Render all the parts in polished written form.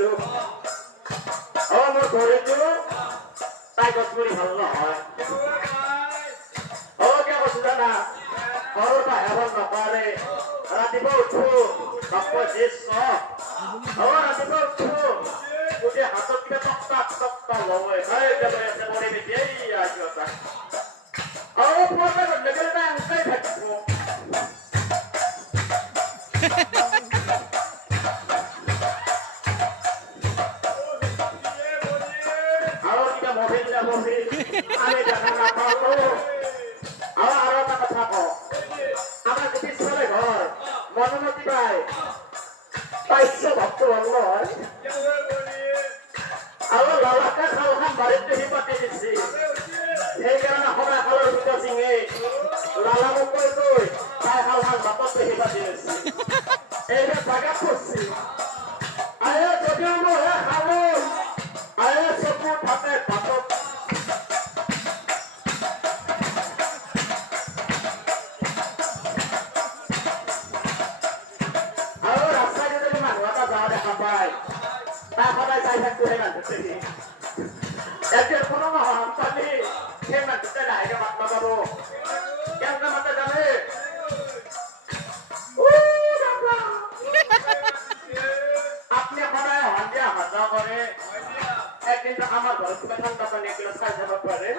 দিলো মোৰ ঘড়ীটো তাই গছ কৰি ভাল নহয় কিয় কৈছো জানা ঘৰৰ বাহিৰ নপাৰে ৰাতিপুৱা উঠো ৰাতিপুৱা উঠো গোটেই হাতত কিবা টকটা লয় আছে মৰি নেকি সিহঁতা পুৱা গধূলি তাই এনেকাই থাকিব আমি দেখা নাপালো আৰু এটা কথা কওঁ আমাৰ পিছফালে ঘৰ মনোমতী বাই পাইছে ভক্ত বন্ধ হয় আৰু লালাকে খালখন বাৰীত দেখি পাতি দিছি সেইকাৰণে সদায় খালৰ ভিতৰত চিঙে লালা মোক কৈ তাই খালখন বাটত দেখি পাতি দিছি এইবাৰ জাগাত পৰছি যদিও মই খালো চকু থাকে বাটত সদায় চাই থাকতো সেই মানুহটো এতিয়া কোনো নহয় পালি সেই মানুহটোতে লাহেকে মাত নাপাব কেনেকে মাতে জানে আপুনি সদায় সন্ধিয়া অহা যোৱা কৰে একদিনটো আমাৰ ঘৰত কিবা ঠাণ্ডা পানী এগিলাচ খাই যাব পাৰে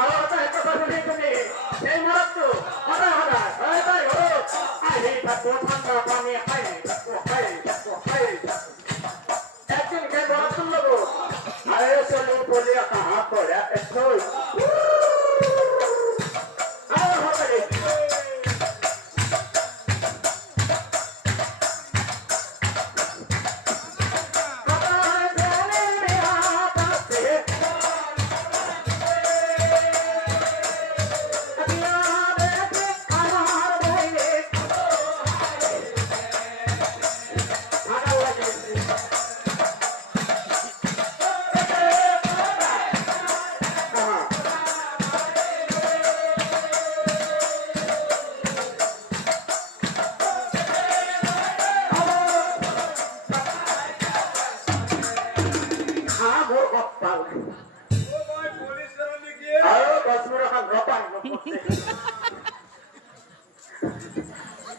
আৰু এটা কথা শুনি সেই মৰতটো সদায় তাই ঘৰত আহি থাকো ঠাণ্ডা পানী খাই থাকো একদিন কে বরাতুল লগো আরে চলো বলে কাহা পড়া এসই আরে হবে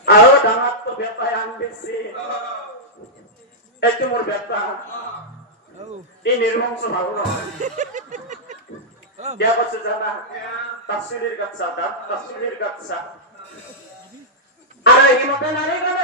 Ayo dangat tuh beta yang besi. Itu mur beta. Ini rumah sebabnya. Dia bersejana. Tafsir katsa. Ada ini makan hari kan?